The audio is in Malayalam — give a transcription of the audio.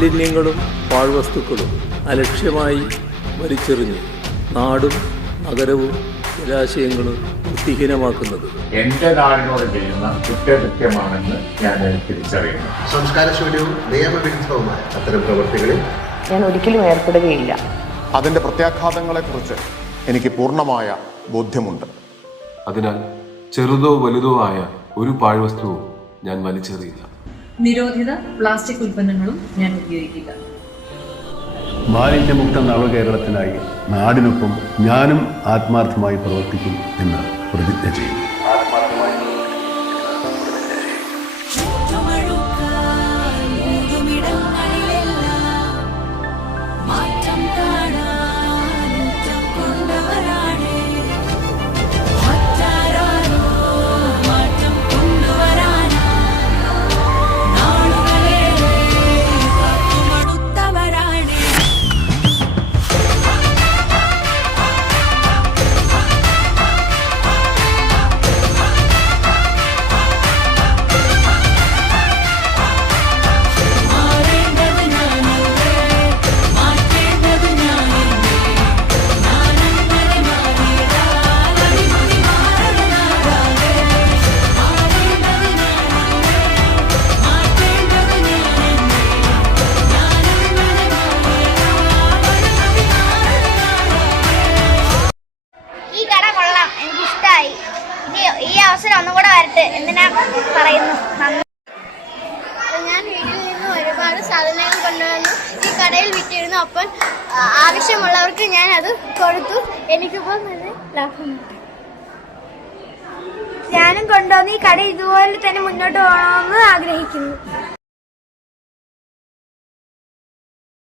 മാലിന്യങ്ങളും പാഴ്വസ്തുക്കളും അലക്ഷ്യമായി വലിച്ചെറിഞ്ഞ് നാടും നഗരവും ജലാശയങ്ങളും വൃത്തിഹീനമാക്കുന്നത് എന്റെ നാടിനോട് ചെയ്യുന്ന കുറ്റകൃത്യമാണെന്ന് ഞാൻ തിരിച്ചറിയുന്നു. സംസ്കാരശൂന്യവും നിയമവിരുദ്ധവുമായ അത്തരം പ്രവൃത്തികളിൽ ഞാൻ ഒരിക്കലും ഏർപ്പെടുകയില്ല. അതിൻ്റെ പ്രത്യാഘാതങ്ങളെക്കുറിച്ച് എനിക്ക് പൂർണ്ണമായ ബോധ്യമുണ്ട്. അതിനാൽ ചെറുതോ വലുതോ ആയ ഒരു പാഴ്വസ്തുവും ഞാൻ വലിച്ചെറിയില്ല. നിരോധിത പ്ലാസ്റ്റിക് ഉൽപ്പന്നങ്ങളും ഞാൻ ഉപയോഗിക്കില്ല. മാലിന്യമുക്ത നവകേരളത്തിനായി നാടിനൊപ്പം ഞാനും ആത്മാർത്ഥമായി പ്രവർത്തിക്കും എന്ന് പ്രതിജ്ഞ ചെയ്യും. ഈ അവസരം ഒന്നും കൂടെ വരട്ടെ എന്ന് ഞാൻ പറയുന്നു. ഞാൻ വീട്ടിൽ നിന്ന് ഒരുപാട് സാധനങ്ങൾ കൊണ്ടുവന്നു ഈ കടയിൽ വിറ്റിരുന്നു. അപ്പോൾ ആവശ്യമുള്ളവർക്ക് ഞാൻ അത് കൊടുത്തു. എനിക്കിപ്പോൾ നല്ല ലാഭമുണ്ട്. ഞാനും കൊണ്ടുവന്ന് ഈ കട ഇതുപോലെ തന്നെ മുന്നോട്ട് പോകണമെന്ന് ആഗ്രഹിക്കുന്നു.